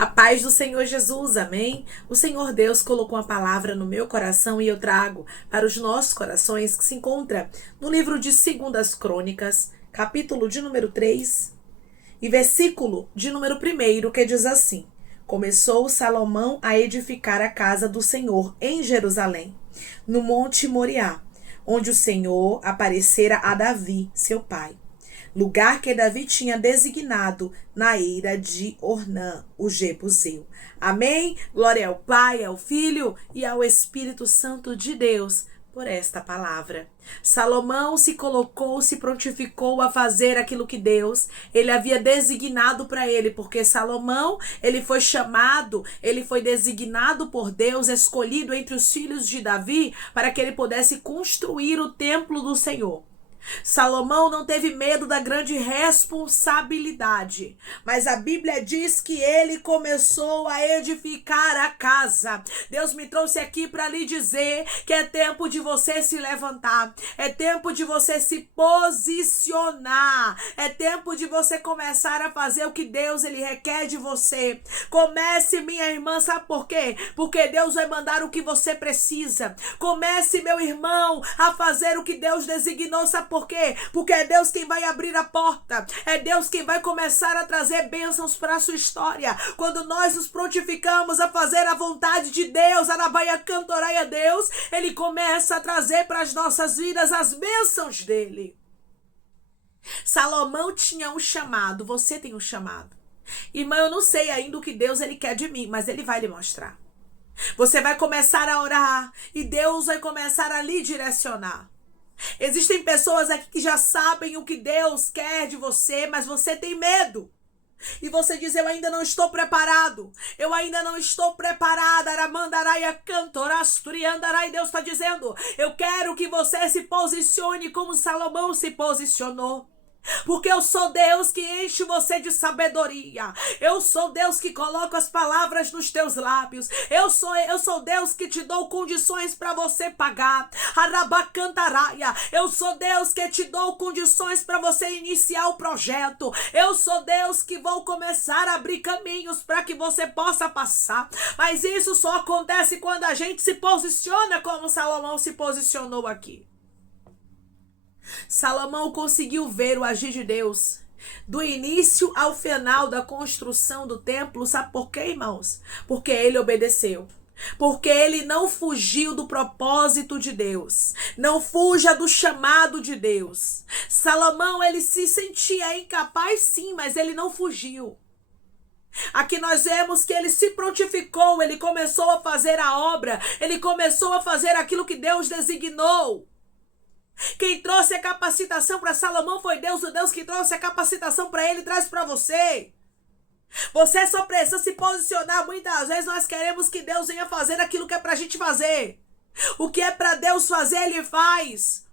A paz do Senhor Jesus, amém? O Senhor Deus colocou uma palavra no meu coração e eu trago para os nossos corações, que se encontra no livro de 2 Crônicas, capítulo de número 3 e versículo de número 1, que diz assim: Começou Salomão a edificar a casa do Senhor em Jerusalém, no monte Moriá, onde o Senhor aparecera a Davi, seu pai. Lugar que Davi tinha designado na eira de Ornã, o Jebuseu. Amém? Glória ao Pai, ao Filho e ao Espírito Santo de Deus por esta palavra. Salomão se prontificou a fazer aquilo que Deus, ele havia designado para ele, porque Salomão, ele foi chamado, ele foi designado por Deus, escolhido entre os filhos de Davi, para que ele pudesse construir o templo do Senhor. Salomão não teve medo da grande responsabilidade, mas a Bíblia diz que ele começou a edificar a casa. Deus me trouxe aqui para lhe dizer que é tempo de você se levantar, é tempo de você se posicionar, é tempo de você começar a fazer o que Deus ele requer de você. Comece, minha irmã, sabe por quê? Porque Deus vai mandar o que você precisa. Comece, meu irmão, a fazer o que Deus designou, sabe por quê? Porque é Deus quem vai abrir a porta. É Deus quem vai começar a trazer bênçãos para a sua história. Quando nós nos prontificamos a fazer a vontade de Deus, Arabaia Cantoraia Deus, Ele começa a trazer para as nossas vidas as bênçãos dEle. Salomão tinha um chamado. Você tem um chamado. Irmã, eu não sei ainda o que Deus ele quer de mim, mas Ele vai lhe mostrar. Você vai começar a orar e Deus vai começar a lhe direcionar. Existem pessoas aqui que já sabem o que Deus quer de você, mas você tem medo. E você diz, eu ainda não estou preparado. Eu ainda não estou preparada. Aramandaraia cantorasturiandarai. Deus está dizendo, eu quero que você se posicione como Salomão se posicionou. Porque eu sou Deus que enche você de sabedoria. Eu sou Deus que coloca as palavras nos teus lábios. Eu sou Deus que te dou condições para você pagar. Arabacantaraia. Eu sou Deus que te dou condições para você iniciar o projeto. Eu sou Deus que vou começar a abrir caminhos para que você possa passar. Mas isso só acontece quando a gente se posiciona como Salomão se posicionou aqui. Salomão conseguiu ver o agir de Deus do início ao final da construção do templo. Sabe por quê, irmãos? Porque ele obedeceu. Porque ele não fugiu do propósito de Deus. Não fuja do chamado de Deus. Salomão, ele se sentia incapaz, sim, mas ele não fugiu. Aqui nós vemos que ele se prontificou, ele começou a fazer a obra, ele começou a fazer aquilo que Deus designou. Quem trouxe a capacitação para Salomão foi Deus. O Deus que trouxe a capacitação para ele traz para você. Você só precisa se posicionar. Muitas vezes nós queremos que Deus venha fazer aquilo que é para a gente fazer. O que é para Deus fazer, Ele faz.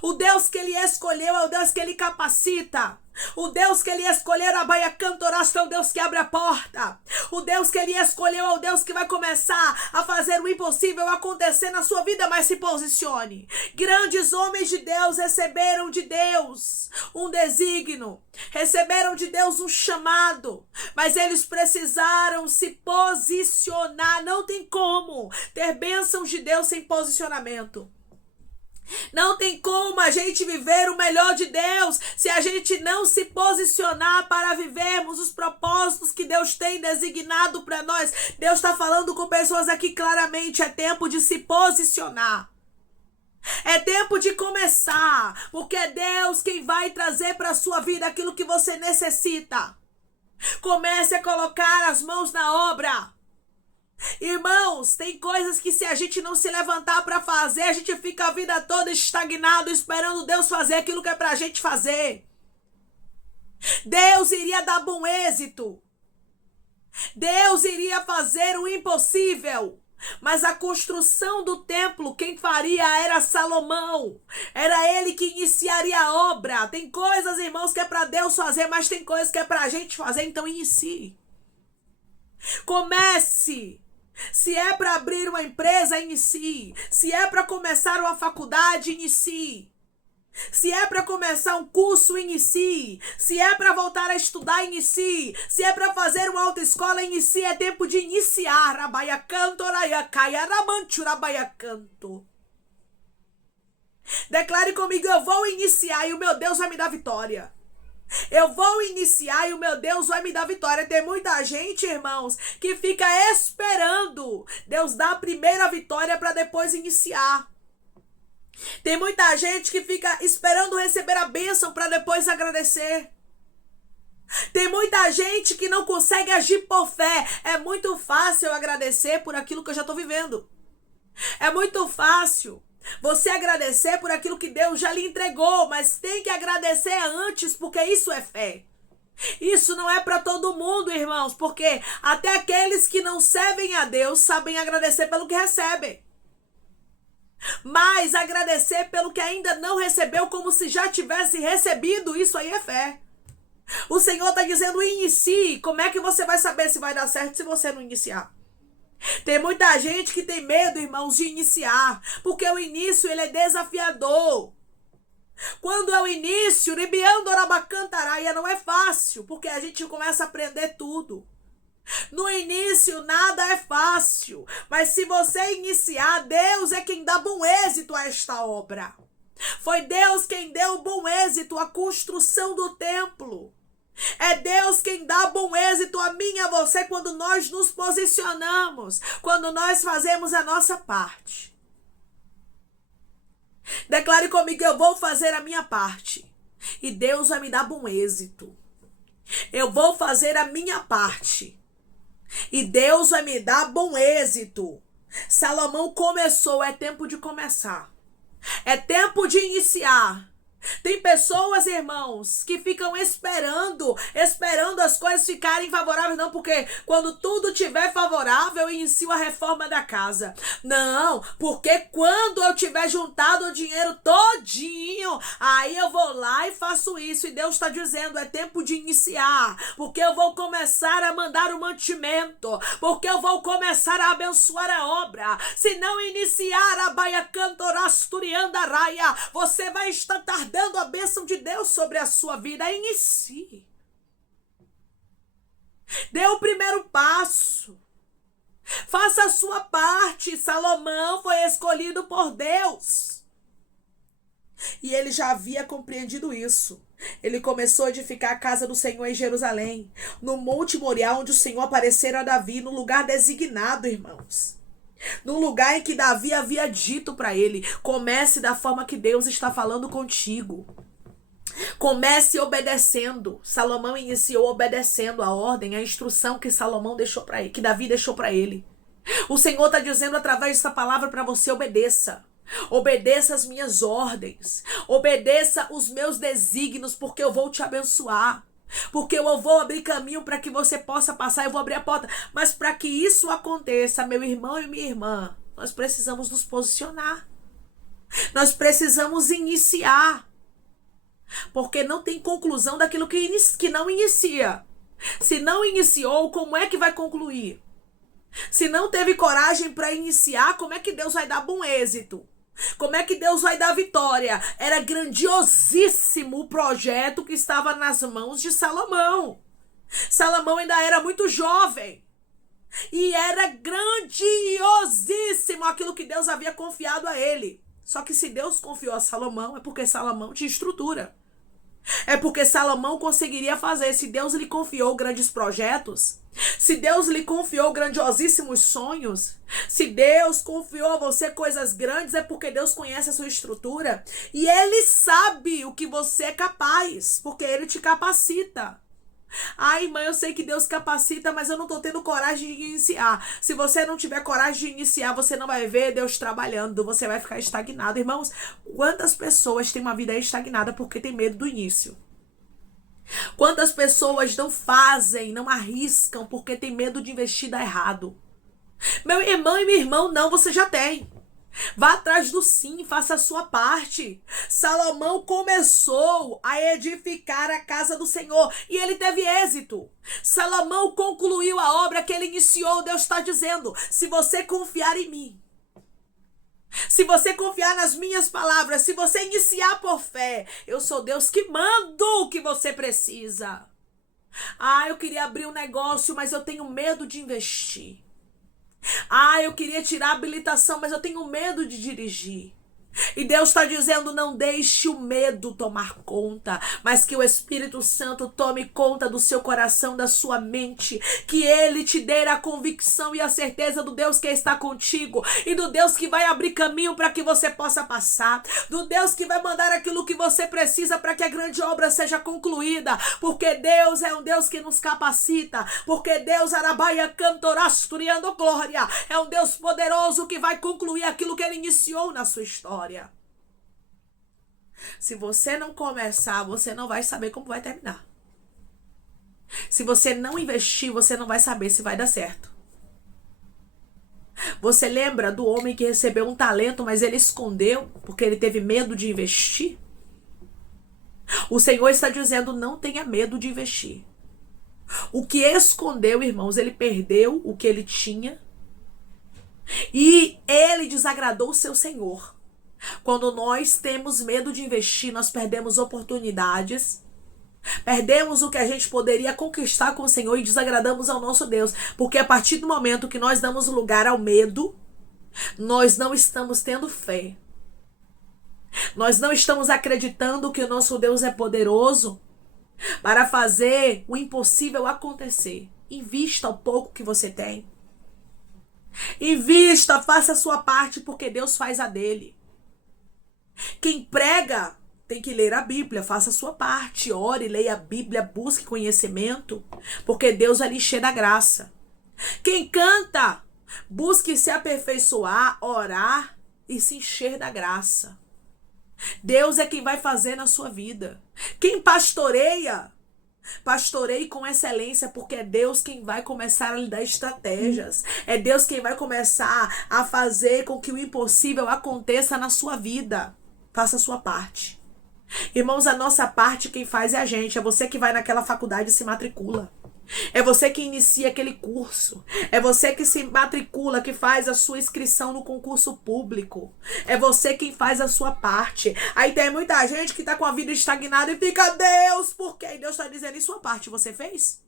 O Deus que Ele escolheu é o Deus que Ele capacita. O Deus que Ele escolheu, a Baia Cantorasta, é o Deus que abre a porta. O Deus que Ele escolheu é o Deus que vai começar a fazer o impossível acontecer na sua vida, mas se posicione. Grandes homens de Deus receberam de Deus um desígnio, receberam de Deus um chamado, mas eles precisaram se posicionar. Não tem como ter bênçãos de Deus sem posicionamento. Não tem como a gente viver o melhor de Deus se a gente não se posicionar para vivermos os propósitos que Deus tem designado para nós. Deus está falando com pessoas aqui claramente, é tempo de se posicionar. É tempo de começar, porque é Deus quem vai trazer para a sua vida aquilo que você necessita. Comece a colocar as mãos na obra. Irmãos, tem coisas que se a gente não se levantar para fazer, a gente fica a vida toda estagnado, esperando Deus fazer aquilo que é para a gente fazer. Deus iria dar bom êxito. Deus iria fazer o impossível. Mas a construção do templo, quem faria era Salomão. Era ele que iniciaria a obra. Tem coisas, irmãos, que é para Deus fazer, mas tem coisas que é para a gente fazer, então inicie. Comece. Se é para abrir uma empresa, inicie. Se é para começar uma faculdade, inicie. Se é para começar um curso, inicie. Se é para voltar a estudar, inicie. Se é para fazer uma autoescola, inicie. É tempo de iniciar. Rabaia canto, raiacaia, ramanchu, rabaia canto. Declare comigo, eu vou iniciar e o meu Deus vai me dar vitória. Eu vou iniciar e o meu Deus vai me dar vitória. Tem muita gente, irmãos, que fica esperando Deus dar a primeira vitória para depois iniciar. Tem muita gente que fica esperando receber a bênção para depois agradecer. Tem muita gente que não consegue agir por fé. É muito fácil eu agradecer por aquilo que eu já estou vivendo. É muito fácil você agradecer por aquilo que Deus já lhe entregou, mas tem que agradecer antes, porque isso é fé. Isso não é para todo mundo, irmãos, porque até aqueles que não servem a Deus sabem agradecer pelo que recebem. Mas agradecer pelo que ainda não recebeu, como se já tivesse recebido, isso aí é fé. O Senhor está dizendo, inicie. Como é que você vai saber se vai dar certo se você não iniciar? Tem muita gente que tem medo, irmãos, de iniciar, porque o início ele é desafiador. Quando é o início, ribiandorabacantaraia, não é fácil, porque a gente começa a aprender tudo. No início nada é fácil, mas se você iniciar, Deus é quem dá bom êxito a esta obra. Foi Deus quem deu bom êxito à construção do templo. É Deus quem dá bom êxito a mim e a você quando nós nos posicionamos, quando nós fazemos a nossa parte. Declare comigo, eu vou fazer a minha parte e Deus vai me dar bom êxito. Eu vou fazer a minha parte e Deus vai me dar bom êxito. Salomão começou, é tempo de começar. É tempo de iniciar. Tem pessoas, irmãos, que ficam esperando as coisas ficarem favoráveis. Não, porque quando tudo estiver favorável, eu inicio a reforma da casa. Não, porque quando eu tiver juntado o dinheiro todinho, aí eu vou lá e faço isso. E Deus está dizendo, é tempo de iniciar, porque eu vou começar a mandar o mantimento, porque eu vou começar a abençoar a obra. Se não iniciar a baia cantorasturianda raia, você vai estar tardando a bênção de Deus sobre a sua vida. Inicie. Dê o primeiro passo. Faça a sua parte. Salomão foi escolhido por Deus. E ele já havia compreendido isso. Ele começou a edificar a casa do Senhor em Jerusalém, no Monte Moriá, onde o Senhor aparecera a Davi, no lugar designado, irmãos. No lugar em que Davi havia dito para ele, comece da forma que Deus está falando contigo. Comece obedecendo. Salomão iniciou obedecendo a ordem, a instrução que Salomão deixou para ele, que Davi deixou para ele. O Senhor está dizendo através dessa palavra para você, obedeça. Obedeça as minhas ordens. Obedeça os meus desígnios, porque eu vou te abençoar. Porque eu vou abrir caminho para que você possa passar, eu vou abrir a porta. Mas para que isso aconteça, meu irmão e minha irmã, nós precisamos nos posicionar. Nós precisamos iniciar. Porque não tem conclusão daquilo que não inicia. Se não iniciou, como é que vai concluir? Se não teve coragem para iniciar, como é que Deus vai dar bom êxito? Como é que Deus vai dar vitória? Era grandiosíssimo o projeto que estava nas mãos de Salomão. Salomão ainda era muito jovem. E era grandiosíssimo aquilo que Deus havia confiado a ele. Só que se Deus confiou a Salomão, é porque Salomão tinha estrutura. É porque Salomão conseguiria fazer. Se Deus lhe confiou grandes projetos, se Deus lhe confiou grandiosíssimos sonhos, se Deus confiou a você coisas grandes, é porque Deus conhece a sua estrutura. E Ele sabe o que você é capaz, porque Ele te capacita. Ai, irmã, eu sei que Deus capacita, mas eu não tô tendo coragem de iniciar. Se você não tiver coragem de iniciar, você não vai ver Deus trabalhando, você vai ficar estagnado. Irmãos, quantas pessoas têm uma vida estagnada porque tem medo do início? Quantas pessoas não fazem, não arriscam porque tem medo de investir dar errado? Meu irmão e minha irmã, não, você já tem. Vá atrás do sim, faça a sua parte. Salomão começou a edificar a casa do Senhor e ele teve êxito. Salomão concluiu a obra que ele iniciou. Deus está dizendo, se você confiar em mim, Se você confiar nas minhas palavras, se você iniciar por fé, eu sou Deus que mando o que você precisa. Ah, eu queria abrir um negócio, mas eu tenho medo de investir. Ah, eu queria tirar a habilitação, mas eu tenho medo de dirigir. E Deus está dizendo, não deixe o medo tomar conta, mas que o Espírito Santo tome conta do seu coração, da sua mente, que Ele te dê a convicção e a certeza do Deus que está contigo e do Deus que vai abrir caminho para que você possa passar, do Deus que vai mandar aquilo que você precisa para que a grande obra seja concluída, porque Deus é um Deus que nos capacita, porque Deus arabaia cantorasturiando glória, é um Deus poderoso que vai concluir aquilo que Ele iniciou na sua história. Se você não começar, você não vai saber como vai terminar. Se você não investir, você não vai saber se vai dar certo. Você lembra do homem que recebeu um talento, mas ele escondeu porque ele teve medo de investir? O Senhor está dizendo, não tenha medo de investir. O que escondeu, irmãos, ele perdeu o que ele tinha e ele desagradou o seu Senhor. Quando nós temos medo de investir, nós perdemos oportunidades, perdemos o que a gente poderia conquistar com o Senhor e desagradamos ao nosso Deus. Porque a partir do momento que nós damos lugar ao medo, nós não estamos tendo fé. Nós não estamos acreditando que o nosso Deus é poderoso para fazer o impossível acontecer. Invista o pouco que você tem. Invista, faça a sua parte, porque Deus faz a dele. Quem prega tem que ler a Bíblia, faça a sua parte, ore, leia a Bíblia, busque conhecimento, porque Deus vai lhe encher da graça. Quem canta, busque se aperfeiçoar, orar e se encher da graça. Deus é quem vai fazer na sua vida. Quem pastoreia, pastoreie com excelência, porque é Deus quem vai começar a lhe dar estratégias. É Deus quem vai começar a fazer com que o impossível aconteça na sua vida. Faça a sua parte. Irmãos, a nossa parte quem faz é a gente. É você que vai naquela faculdade e se matricula. É você que inicia aquele curso. É você que se matricula, que faz a sua inscrição no concurso público. É você quem faz a sua parte. Aí tem muita gente que está com a vida estagnada e fica, Deus, por quê? E Deus está dizendo, e sua parte você fez?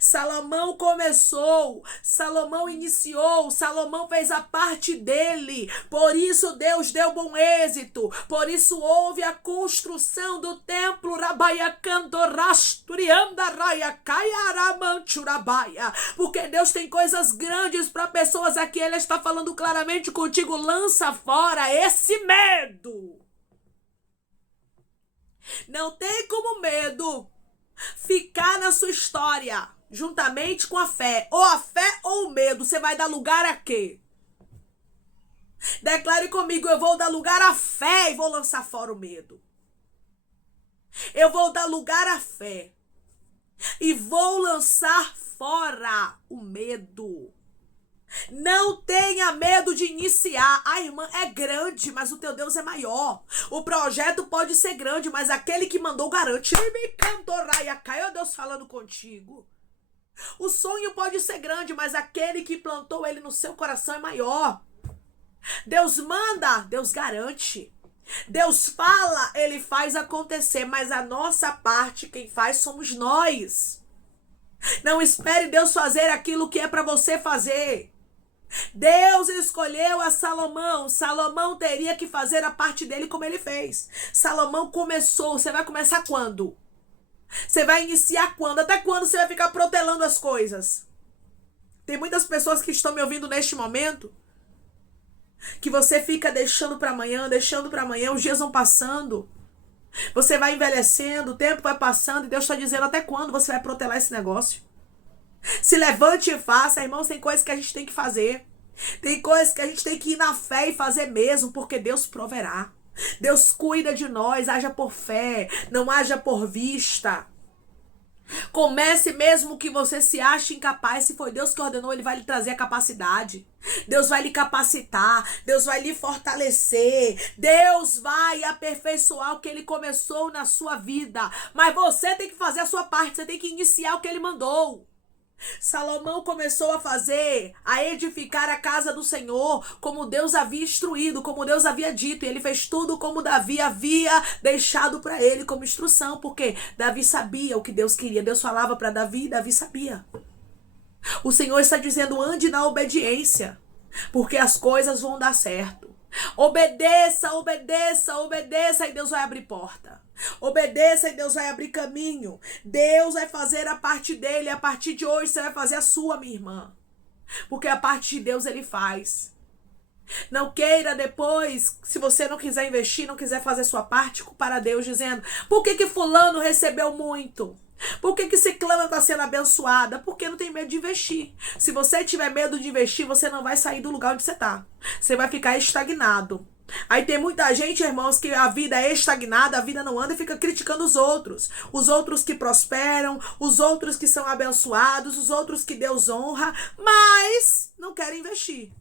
Salomão começou, Salomão iniciou, Salomão fez a parte dele, por isso Deus deu bom êxito, por isso houve a construção do templo, porque Deus tem coisas grandes para pessoas aqui, Ele está falando claramente contigo, lança fora esse medo. Não tem como medo ficar na sua história, juntamente com a fé. Ou a fé ou o medo. Você vai dar lugar a quê? Declare comigo, eu vou dar lugar à fé e vou lançar fora o medo. Eu vou dar lugar à fé e vou lançar fora o medo. Não tenha medo de iniciar. A irmã é grande, mas o teu Deus é maior. O projeto pode ser grande, mas aquele que mandou garante. Caiu Deus falando contigo. O sonho pode ser grande, mas aquele que plantou ele no seu coração é maior. Deus manda, Deus garante. Deus fala, Ele faz acontecer, mas a nossa parte, quem faz somos nós. Não espere Deus fazer aquilo que é para você fazer. Deus escolheu a Salomão. Salomão teria que fazer a parte dele como ele fez. Salomão começou. Você vai começar quando? Você vai iniciar quando? Até quando você vai ficar protelando as coisas? Tem muitas pessoas que estão me ouvindo neste momento que você fica deixando para amanhã, os dias vão passando. Você vai envelhecendo, o tempo vai passando e Deus está dizendo até quando você vai protelar esse negócio? Se levante e faça, irmãos, tem coisas que a gente tem que fazer. Tem coisas que a gente tem que ir na fé e fazer mesmo, porque Deus proverá. Deus cuida de nós, haja por fé, não haja por vista. Comece mesmo que você se ache incapaz, se foi Deus que ordenou, Ele vai lhe trazer a capacidade. Deus vai lhe capacitar, Deus vai lhe fortalecer, Deus vai aperfeiçoar o que Ele começou na sua vida. Mas você tem que fazer a sua parte, você tem que iniciar o que Ele mandou. Salomão começou a edificar a casa do Senhor, como Deus havia instruído, como Deus havia dito. E ele fez tudo como Davi havia deixado para ele como instrução, porque Davi sabia o que Deus queria. Deus falava para Davi e Davi sabia. O Senhor está dizendo: ande na obediência, porque as coisas vão dar certo. Obedeça, obedeça, obedeça, e Deus vai abrir porta. Obedeça e Deus vai abrir caminho. Deus vai fazer a parte dele. A partir de hoje você vai fazer a sua, minha irmã, porque a parte de Deus ele faz. Não queira depois, se você não quiser investir, não quiser fazer sua parte, para Deus, dizendo: por que fulano recebeu muito? Por que ciclana está sendo abençoada? Porque não tem medo de investir. Se você tiver medo de investir, você não vai sair do lugar onde você está. Você vai ficar estagnado. Aí tem muita gente, irmãos, que a vida é estagnada, a vida não anda, e fica criticando os outros. Os outros que prosperam, os outros que são abençoados, os outros que Deus honra, mas não querem investir.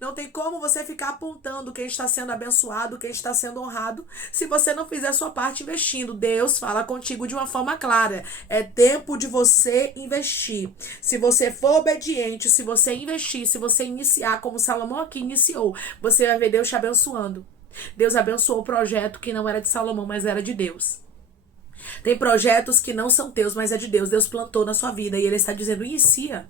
Não tem como você ficar apontando quem está sendo abençoado, quem está sendo honrado, se você não fizer a sua parte investindo. Deus fala contigo de uma forma clara. É tempo de você investir. Se você for obediente, se você investir, se você iniciar como Salomão aqui iniciou, você vai ver Deus te abençoando. Deus abençoou o projeto que não era de Salomão, mas era de Deus. Tem projetos que não são teus, mas é de Deus. Deus plantou na sua vida e Ele está dizendo: inicia.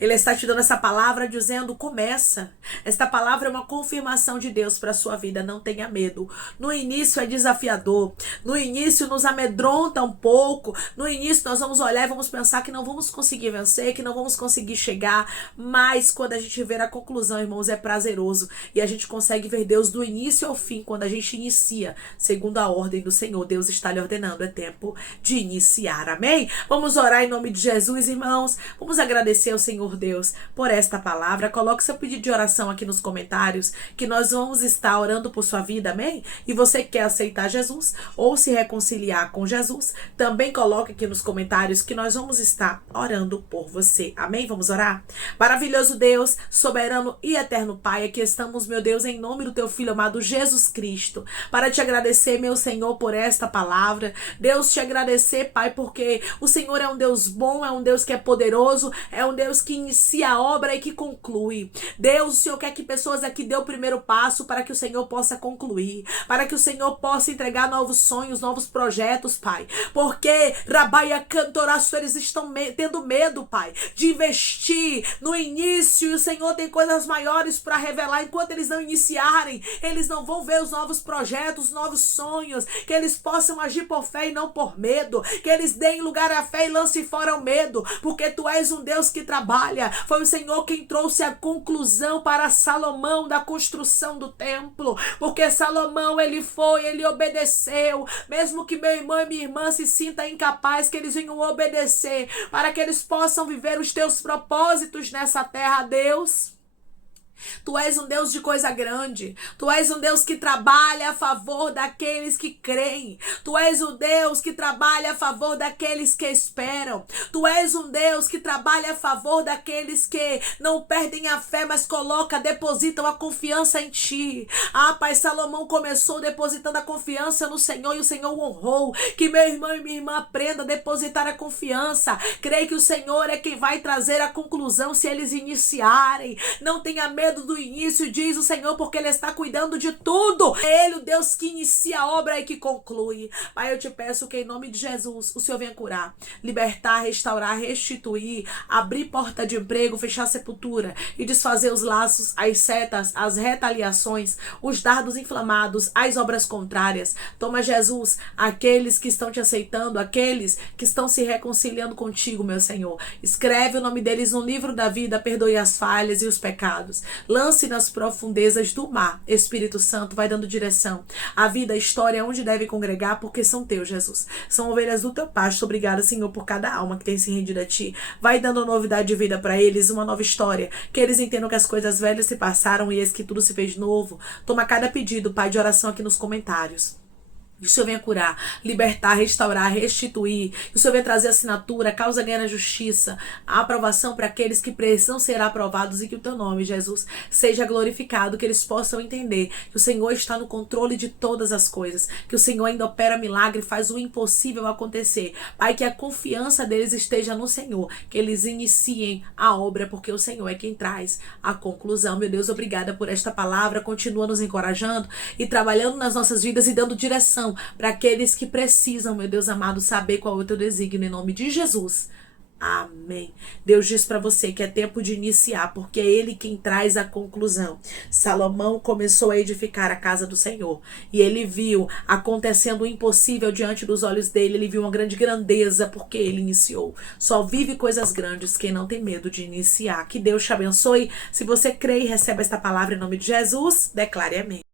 Ele está te dando essa palavra dizendo: começa. Esta palavra é uma confirmação de Deus para a sua vida. Não tenha medo. No início é desafiador. No início nos amedronta um pouco. No início nós vamos olhar e vamos pensar que não vamos conseguir vencer, que não vamos conseguir chegar. Mas quando a gente ver a conclusão, irmãos, é prazeroso. E a gente consegue ver Deus do início ao fim. Quando a gente inicia segundo a ordem do Senhor, Deus está lhe ordenando. É tempo de iniciar. Amém? Vamos orar em nome de Jesus, irmãos. Vamos agradecer ao Senhor Deus por esta palavra. Coloque seu pedido de oração aqui nos comentários, que nós vamos estar orando por sua vida, amém? E você quer aceitar Jesus ou se reconciliar com Jesus, também coloque aqui nos comentários que nós vamos estar orando por você, amém? Vamos orar? Maravilhoso Deus, soberano e eterno Pai, aqui estamos, meu Deus, em nome do teu Filho amado Jesus Cristo, para te agradecer, meu Senhor, por esta palavra. Deus, te agradecer, Pai, porque o Senhor é um Deus bom, é um Deus que é poderoso, é um Deus que inicia a obra e que conclui. Deus, o Senhor quer que pessoas aqui dê o primeiro passo para que o Senhor possa concluir, para que o Senhor possa entregar novos sonhos, novos projetos, Pai. Porque Rabaia Cantoraço, eles estão tendo medo, Pai, de investir no início, e o Senhor tem coisas maiores para revelar. Enquanto eles não iniciarem, eles não vão ver os novos projetos, novos sonhos, que eles possam agir por fé e não por medo, que eles deem lugar à fé e lancem fora o medo, porque Tu és um Deus que trabalha. Foi o Senhor quem trouxe a conclusão para Salomão da construção do templo, porque Salomão, ele obedeceu, mesmo que meu irmão e minha irmã se sintam incapazes, que eles venham obedecer, para que eles possam viver os teus propósitos nessa terra, Deus. Tu és um Deus de coisa grande. Tu és um Deus que trabalha a favor daqueles que creem. Tu és um Deus que trabalha a favor daqueles que esperam. Tu és um Deus que trabalha a favor daqueles que não perdem a fé, mas depositam a confiança em Ti. Pai, Salomão começou depositando a confiança no Senhor e o Senhor o honrou. Que meu irmão e minha irmã aprenda a depositar a confiança. Creio que o Senhor é quem vai trazer a conclusão se eles iniciarem. Não tenha medo do início, diz o Senhor, porque Ele está cuidando de tudo. É Ele o Deus que inicia a obra e que conclui. Pai, eu te peço que em nome de Jesus o Senhor venha curar, libertar, restaurar, restituir, abrir porta de emprego, fechar sepultura e desfazer os laços, as setas, as retaliações, os dardos inflamados, as obras contrárias. Toma, Jesus, aqueles que estão te aceitando, aqueles que estão se reconciliando contigo, meu Senhor. Escreve o nome deles no livro da vida, perdoe as falhas e os pecados. Lance nas profundezas do mar. Espírito Santo vai dando direção. A vida, a história, onde deve congregar, porque são teus, Jesus. São ovelhas do teu pasto. Obrigada, Senhor, por cada alma que tem se rendido a Ti. Vai dando novidade de vida para eles, uma nova história. Que eles entendam que as coisas velhas se passaram e eis que tudo se fez novo. Toma cada pedido, Pai, de oração aqui nos comentários. Que o Senhor venha curar, libertar, restaurar, restituir. Que o Senhor venha trazer assinatura, causa ganha na justiça, a aprovação para aqueles que precisam ser aprovados e que o teu nome, Jesus, seja glorificado, que eles possam entender que o Senhor está no controle de todas as coisas, que o Senhor ainda opera milagre, faz o impossível acontecer. Pai, que a confiança deles esteja no Senhor, que eles iniciem a obra, porque o Senhor é quem traz a conclusão. Meu Deus, obrigada por esta palavra, continua nos encorajando e trabalhando nas nossas vidas e dando direção para aqueles que precisam, meu Deus amado, saber qual é o teu desígnio, em nome de Jesus. Amém. Deus diz para você que é tempo de iniciar, porque é Ele quem traz a conclusão. Salomão começou a edificar a casa do Senhor e ele viu acontecendo o impossível diante dos olhos dele. Ele viu uma grande grandeza porque ele iniciou. Só vive coisas grandes quem não tem medo de iniciar. Que Deus te abençoe. Se você crê e recebe esta palavra em nome de Jesus, declare amém.